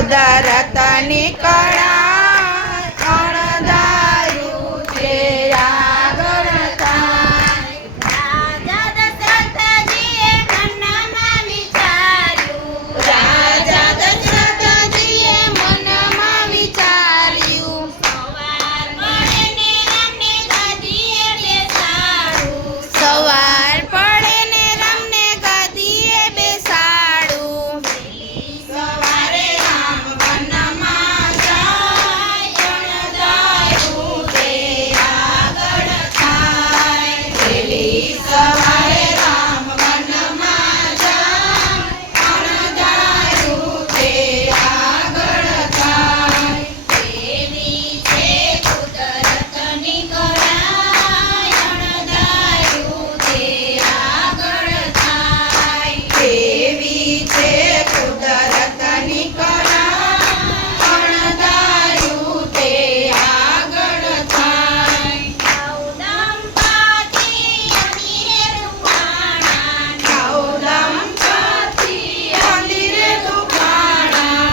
કુદરતની કળા અણધાર્યું છે આગળ થાય. રાજા દશરથજીએ મનમાં વિચાર્યું સવાર પડે ને રામને ગાદીએ બેસાડું. સવારે રામ વનમાં જાય અણધાર્યું તે આગળ થાય. પેલી સવારે રામ વનમાં જાય અણધાર્યું તે આગળ થાય. એવી છે કુદરતની કળા અણધાર્યું તે આગળ થાય. એવી છે કુદરતની કળા અણધાર્યું તે આગળ થાય. નવદંપતી અંદિરે દુખાણા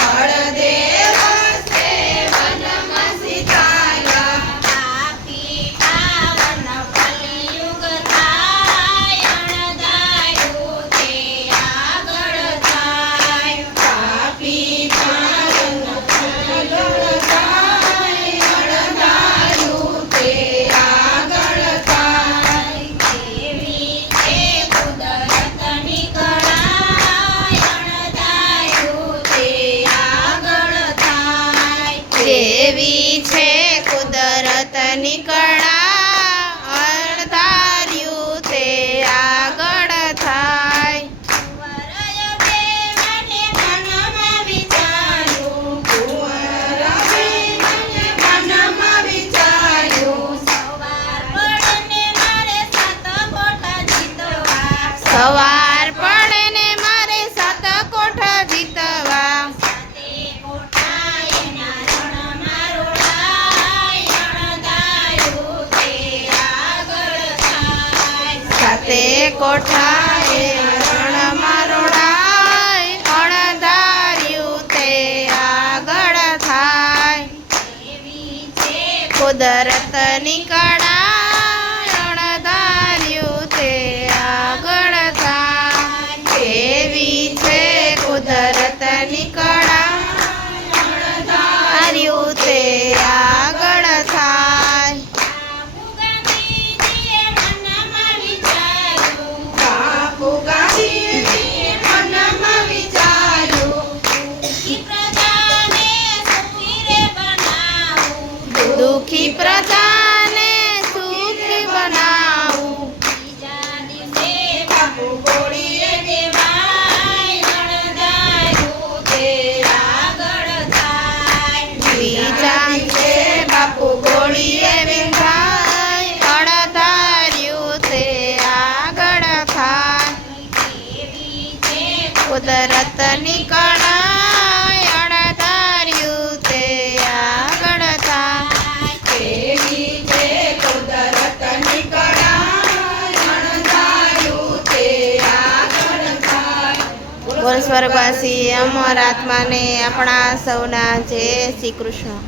હળદે વસ્તે વનમાં સીતાયા. પાપી પાવન કલિયુગ થાય અણધાર્યું તે આગળ થાય. પાપી પાવન કલિયુગ થાય અણધાર્યું તે આગળ થાય. એવી છે કુદરતની કળા અણધાર્યું તે આગળ થાય. એવી છે કુદરતની કળા અણધાર્યું તે આગળ થાય. મનમાં વિચાર્યું કુંવર મનમાં વિચાર્યું સવાર પડે ને મારે સાત કોઠા જીતવા. સાતે કોઠાએ રણમાં રોડાય અણધાર્યું તે આગળ થાય. કુદરતની કળા અણધાર્યું તે આગળ થાય. એવી છે કુદરતની કળા અણધાર્યું તે આગળ થાય. બાપુ ગાંધીજીએ મનમાં વિચાર્યું દુઃખી પ્રજાને સુખી બનાવું. બાપુ ગોળીએ કહેવાય અણધાર્યું તે આગળ થાય. બીજા છે બાપુ ગોળીએ વિંધાય અણધાર્યું તે આગળ થાય. કુદરતની કળા અણધાર્યું તે આગળ થાય. એવી છે કુદરતની કળા અણધાર્યું તે આગળ થાય. બોલ સ્વર્ગવાસી અમર આત્માને આપણા સૌના જય શ્રી કૃષ્ણ.